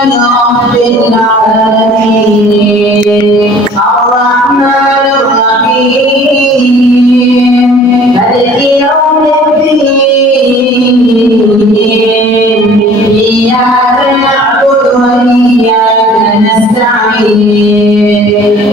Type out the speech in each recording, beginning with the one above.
رب العالمين الرحمن الرحيم مالك يوم الدين إياك نعبد وإياك نستعين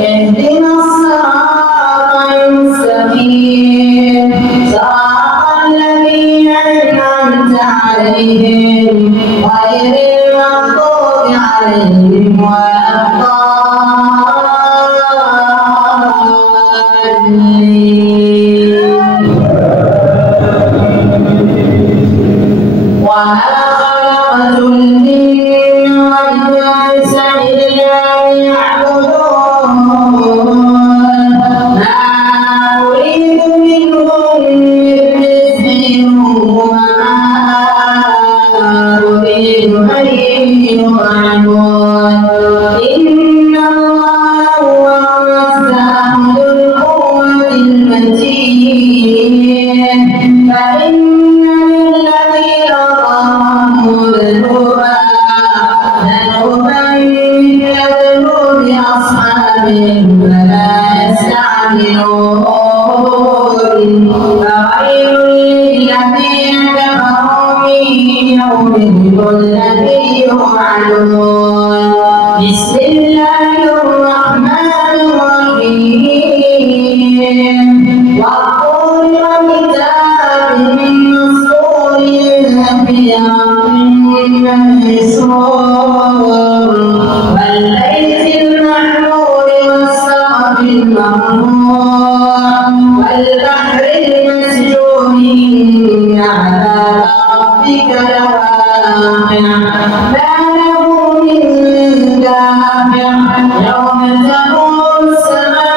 اهدنا الصراط المستقيم صراط الذين أنعمت عليهم غير المغضوب عليهم ولا الضالين وما خلقت الجن والإنس إلا ليعبدون ما أريد منهم من رزق وما أريد أن يطعمون إن الله هو الرزاق ذو القوة المتين فإن للذين ظلموا ذنوبا كذنوب أصحابهم فلا يستعجلون فويل للذين كفروا من يومهم الذي يوعدون بسم الله الرحمن الرحيم والطور وكتاب مسطور في رق منشور والبيت المعمور والسقف المرفوع والبحر المسجور إن عذاب ربك لواقع ما له من دافع يوم تقوم السماء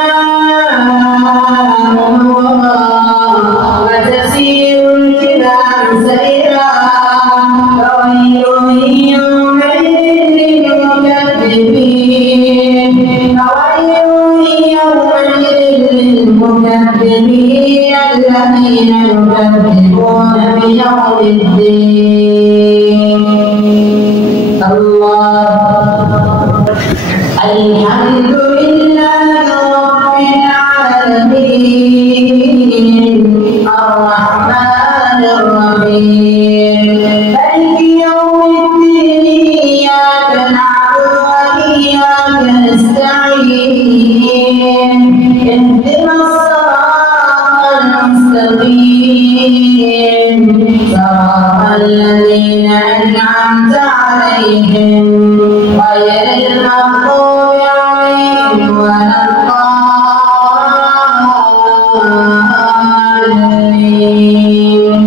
وتسير الجبال سيرا فويل يومئذ للمكذبين الذين يكذبون بيوم الدين الله الحمد لله رب العالمين الرحمن الرحيم مالك يوم الدين إياك نعبد وإياك نستعين اهدنا الصراط المستقيم صراط الذين أنعمت عليهم غير المغضوب عليهم ولا الضالين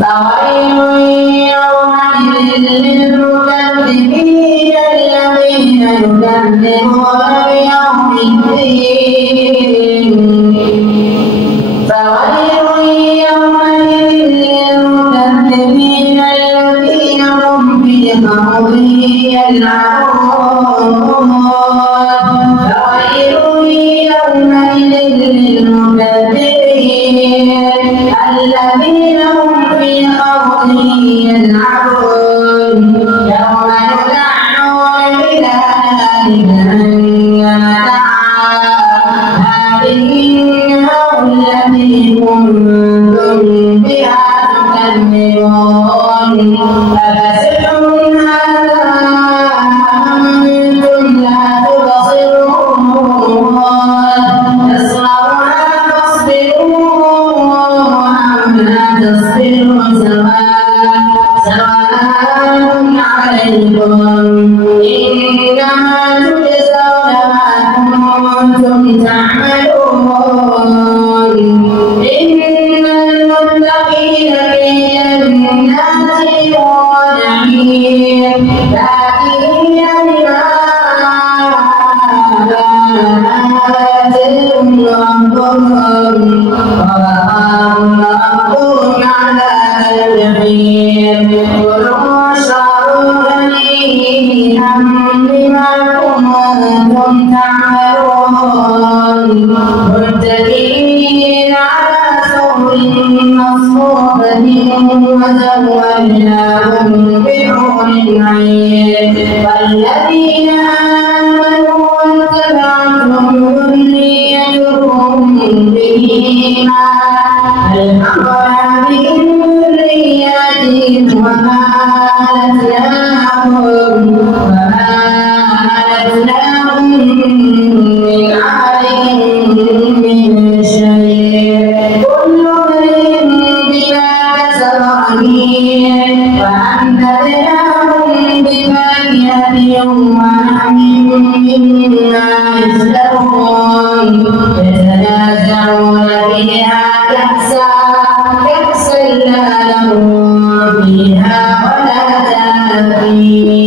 فويل يومئذ للمكذبين الذين يكذبون بيوم الدين فويل يومئذ للمكذبين الذين هم في خوض يلعبون فويل يومئذ للمكذبين الذين هم في خوض يلعبون يوم يدعون إلى نار جهنم دعا هذه النار التي كنتم بها تكذبون أفسحر هذا أنتم لا تبصرون تصلونها فاصبروا أم لا تصبروا سواء عليكم إنما تجزون ما كنتم تعملون إن المتقين في جنات ونعيم فاكهين بما آتاهم ربهم ووقاهم ربهم عذاب الجحيم كلوا واشربوا هنيئا بما كنتم تعملون متكئين على سرر مصفوفة وزوجناهم بحور عين والذين آمنوا واتبعتهم ذريتهم بإيمان ألحقنا بهم ذرياتهم وما ألتناهم من عملهم من شيء كل امرئ بما كسب رهين وأمددناهم بفاكهة ولحم مما يشتهون يتنازعون فيها كأسا لا لهم فيها ولا تأثيم